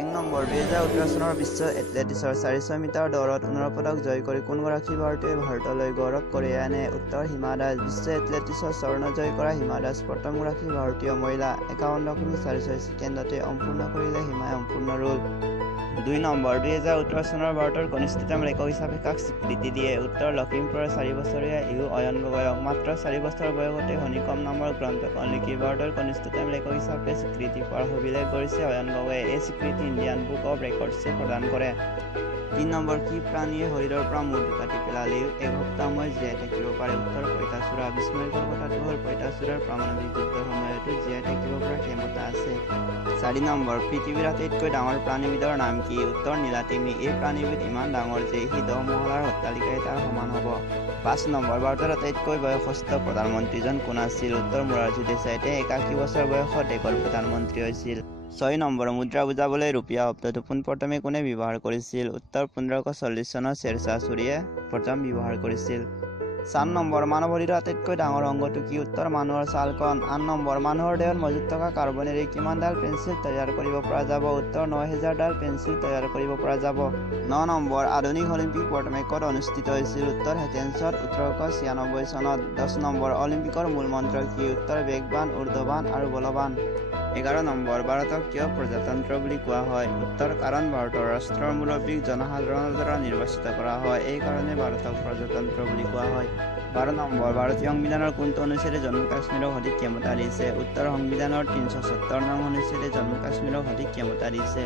এক নম্বৰ 2018 চনৰ বিশ্ব এথলেটিক্সৰ 400 মিটাৰ দৌৰত 19 পদক জয় কৰি কোনগৰাকী ভাৰতীয়ই ভাৰতলৈ গৌৰৱ কঢ়িয়াই আনে? উত্তৰ হিমা দাস। বিশ্ব এথলেটিক্সৰ স্বৰ্ণ জয় কৰা হিমা দাস প্ৰথমগৰাকী ভাৰতীয় মহিলা। 51.46 ছেকেণ্ডতে সম্পূৰ্ণ কৰিলে হিমাই সম্পূৰ্ণ ৰোল। 2 নম্বৰ 2018 চনৰ ভাৰতৰ কনিষ্ঠতম লেখক হিচাপে কাক স্বীকৃতি দিয়ে? উত্তৰ লখিমপুৰৰ 4 বছৰীয়া ইউ অয়ন গগৈক। মাত্ৰ 4 বছৰ বয়সতে হনিকম নামৰ গ্ৰন্থখন লিখি ভাৰতৰ কনিষ্ঠতম লেখক হিচাপে স্বীকৃতি পোৱাৰ অভিলেখ গঢ়িছে অয়ন গগৈয়ে। এই স্বীকৃতি ইণ্ডিয়ান বুক অৱ ৰেকৰ্ডছে প্ৰদান কৰে। 3 নম্বৰ কি প্ৰাণীয়ে শৰীৰৰ পৰা মূৰটো কাটি পেলালেও এক সপ্তাহময় জীয়াই থাকিব পাৰে? উত্তৰ পঁইতাচোৰা। বিস্ময়কৰ কথাটো হ'ল পঁইতাচোৰাৰ পাৰমাণৱিক যুদ্ধৰ সময়তো জীয়াই থাকিব পৰা ক্ষমতা আছে। 4 নম্বৰ পৃথিৱীৰ আটাইতকৈ ডাঙৰ প্ৰাণীবিধৰ নাম কি? উত্তৰ নীলাতিমি। এই প্ৰাণীবিধ ইমান ডাঙৰ যে সি 10 মহলাৰ অট্টালিকা এটাৰ সমান হ'ব। 5 নম্বৰ ভাৰতৰ আটাইতকৈ বয়সস্থ প্ৰধানমন্ত্ৰীজন কোন আছিল? উত্তৰ মোৰাৰজী দেশাই। তেওঁ 81 বছৰ বয়সত দেশৰ প্ৰধানমন্ত্ৰী হৈছিল। 6 নম্বৰ মুদ্ৰা বুজাবলৈ ৰুপিয়া শব্দটো পোনপ্ৰথমে কোনে ব্যৱহাৰ কৰিছিল? উত্তৰ 1540 চনত শ্বেৰশ্বাহ ছুৰীয়ে প্ৰথম ব্যৱহাৰ কৰিছিল। 4 নম্বৰ মানৱ শৰীৰৰ আটাইতকৈ ডাঙৰ অংগটো কি? উত্তৰ মানুহৰ ছালখন। 8 নম্বৰ মানুহৰ দেহত মজুত থকা কাৰ্বনেৰে কিমান ডাল পেঞ্চিল তৈয়াৰ কৰিব পৰা যাব? উত্তৰ 9000 ডাল পেঞ্চিল তৈয়াৰ কৰিব পৰা যাব। 9 নম্বৰ আধুনিক অলিম্পিক প্ৰথমে ক'ত অনুষ্ঠিত হৈছিল? উত্তৰ এথেন্সত 1896 চনত। 10 নম্বৰ অলিম্পিকৰ মূল মন্ত্ৰ কি? উত্তৰ বেগবান, ঊৰ্ধ্ববান আৰু বলৱান। 11 নম্বৰ ভাৰতক কিয় প্ৰজাতন্ত্ৰ বুলি কোৱা হয়? উত্তৰ কাৰণ ভাৰতৰ ৰাষ্ট্ৰৰ মুৰব্বীক জনসাধাৰণৰ দ্বাৰা নিৰ্বাচিত কৰা হয়। এই কাৰণে ভাৰতক প্ৰজাতন্ত্ৰ বুলি কোৱা হয়। 12 নম্বৰ ভাৰতীয় সংবিধানৰ কোনটো অনুচ্ছেদে জম্মু কাশ্মীৰক সঠিক ক্ষমতা দিছে? উত্তৰ সংবিধানৰ 370 নং অনুচ্ছেদে জম্মু কাশ্মীৰক সঠিক ক্ষমতা দিছে।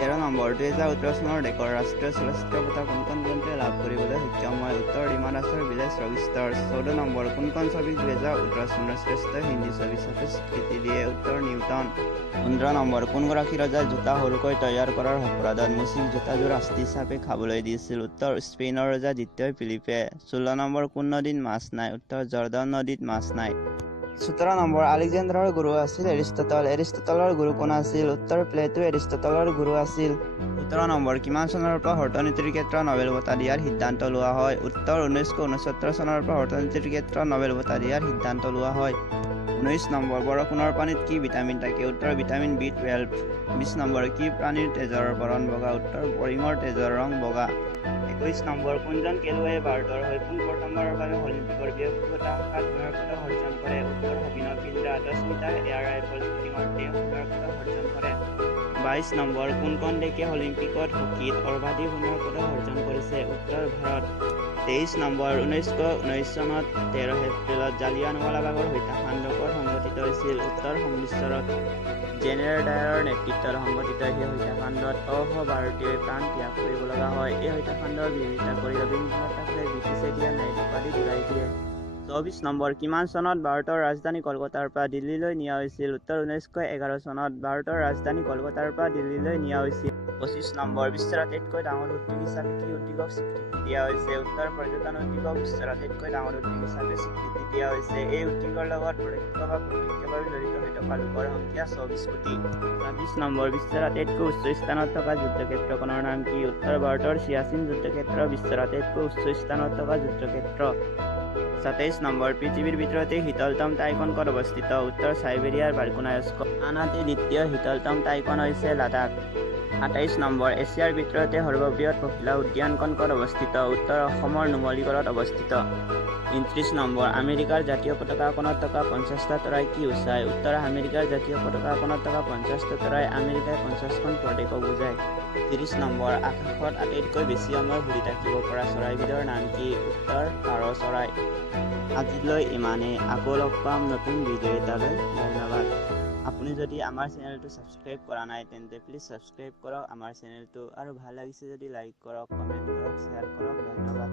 13 নম্বৰ 2018 চনৰ দেশৰ ৰাষ্ট্ৰীয় চলচ্চিত্ৰ বঁটা কোনখন গ্ৰন্থে লাভ কৰিবলৈ সক্ষম হয়? উত্তৰ ৰীমা দাসৰ ভিলেজ ৰকষ্টাৰ্ছ। 14 নম্বৰ কোনখন ছবিক 2018 চনৰ শ্ৰেষ্ঠ হিন্দী ছবি হিচাপে স্বীকৃতি দিয়ে? উত্তৰ নিউটন। 15 নম্বৰ কোনগৰাকী ৰজাই জোতা সৰুকৈ তৈয়াৰ কৰাৰ অপৰাধত মুচিক জোতাযোৰ শাস্তি হিচাপে খাবলৈ দিছিল? উত্তৰ স্পেইনৰ ৰজা দ্বিতীয় ফিলিপে। 16 নম্বৰ কোন নদীত মাছ নাই? উত্তৰ জৰ্দান নদীত মাছ নাই। 17 নম্বৰ আলেকজেণ্ডাৰৰ গুৰু আছিল এৰিষ্টটল। এৰিষ্টটলৰ গুৰু কোন আছিল? উত্তৰ প্লেটো এৰিষ্টটলৰ গুৰু আছিল। 17 নম্বৰ কিমান চনৰ পৰা অৰ্থনীতিৰ ক্ষেত্ৰত নোবেল বঁটা দিয়াৰ সিদ্ধান্ত লোৱা হয়? উত্তৰ 1969 চনৰ পৰা অৰ্থনীতিৰ ক্ষেত্ৰত নোবেল বঁটা দিয়াৰ সিদ্ধান্ত লোৱা হয়। 19 নম্বৰ বৰষুণৰ পানীত কি ভিটামিন থাকে? উত্তৰ ভিটামিন B12। 20 নম্বৰ কি প্ৰাণীৰ তেজৰ বৰণ বগা? উত্তৰ ফৰিঙৰ তেজৰ ৰং বগা। 21 নম্বৰ কোনজন খেলুৱৈয়ে ভাৰতৰ হৈ পোনপ্ৰথমবাৰৰ বাবে অলিম্পিকৰ ব্যক্তিগত শাখাত সোণৰ পদক অৰ্জন কৰে? উত্তৰ অভিনৱ বিন্দ্ৰা। 10 মিটাৰ এয়াৰ ৰাইফল শ্বুটিঙত তেওঁ সোণৰ পদক অৰ্জন কৰে। 22 নম্বৰ কোনখন দেশে অলিম্পিকত হকীত সৰ্বাধিক সোণৰ পদক অৰ্জন কৰিছে? উত্তৰ ভাৰত। 23 নম্বৰ 1919 চনত 13 এপ্ৰিলত জালিয়ানৱালাবাগৰ হত্যাকাণ্ড ক'ত সংঘটিত হৈছিল? উত্তৰ অমৃতসৰত। জেনেৰেল ডায়াৰৰ নেতৃত্বত সংঘটিত সেই হত্যাকাণ্ডত ভাৰতীয়ই প্ৰাণ ত্যাগ কৰিব লগা হয়। এই হত্যাকাণ্ডৰ বিৰোধিতা কৰি ৰবীন্দ্ৰনাথ ঠাকুৰে ব্ৰিটিছে দিয়া ন্যায়িক উপাধি ঘূৰাই দিয়ে। 24 নম্বৰ কিমান চনত ভাৰতৰ ৰাজধানী কলকাতাৰ পৰা দিল্লীলৈ নিয়া হৈছিল? উত্তৰ 1911 চনত ভাৰতৰ ৰাজধানী কলকাতাৰ পৰা দিল্লীলৈ নিয়া হৈছিল। 25 নম্বৰ বিশ্বৰ আটাইতকৈ ডাঙৰ উদ্যোগ হিচাপে কি উদ্যোগক স্বীকৃতি দিয়া হৈছে? উত্তৰ পৰ্যটন উদ্যোগক বিশ্বৰ আটাইতকৈ ডাঙৰ উদ্যোগ হিচাপে স্বীকৃতি দিয়া হৈছে। এই উদ্যোগৰ লগত প্ৰত্যক্ষ বা প্ৰত্যক্ষভাৱে জড়িত হৈ থকা লোকৰ সংখ্যা 24 কোটি। 26 নম্বৰ বিশ্বৰ আটাইতকৈ উচ্চ স্থানত থকা যুদ্ধক্ষেত্ৰখনৰ নাম কি? উত্তৰ ভাৰতৰ চিয়াচিন যুদ্ধক্ষেত্ৰ বিশ্বৰ আটাইতকৈ উচ্চ স্থানত থকা যুদ্ধক্ষেত্ৰ। 27 নম্বৰ পৃথিৱীৰ ভিতৰতে শীতলতম ঠাইখন ক'ত অৱস্থিত? উত্তৰ চাইবেৰিয়াৰ ভাৰ্কোনায়স্ক। আনহাতে দ্বিতীয় শীতলতম ঠাইখন হৈছে লাডাখ। 28 নম্বৰ এছিয়াৰ ভিতৰতে সৰ্ববৃহৎ পখিলা উদ্যানখন ক'ত অৱস্থিত? উত্তৰ অসমৰ নুমলীগড়ত অৱস্থিত। 29 নম্বৰ আমেৰিকাৰ জাতীয় পতাকাখনত থকা 50টা তৰাই কি সূচায়? উত্তৰ আমেৰিকাৰ জাতীয় পতাকাখনত থকা 50টা তৰাই আমেৰিকাৰ 50খন প্ৰদেশক বুজায়। 30 নম্বৰ আকাশত আটাইতকৈ বেছি সময় ঘূৰি থাকিব পৰা চৰাইবিধৰ নাম কি? উত্তৰ পাৰ চৰাই। আজিলৈ ইমানেই। আকৌ লগ পাম নতুন ভিডিঅ' এটালৈ। ধন্যবাদ। আপুনি যদি আমাৰ চেনেলটো ছাবস্ক্ৰাইব কৰা নাই তেন্তে প্লিজ ছাবস্ক্ৰাইব কৰক আমাৰ চেনেলটো আৰু ভাল লাগিছে যদি লাইক কৰক, কমেণ্ট কৰক, শ্বেয়াৰ কৰক। ধন্যবাদ।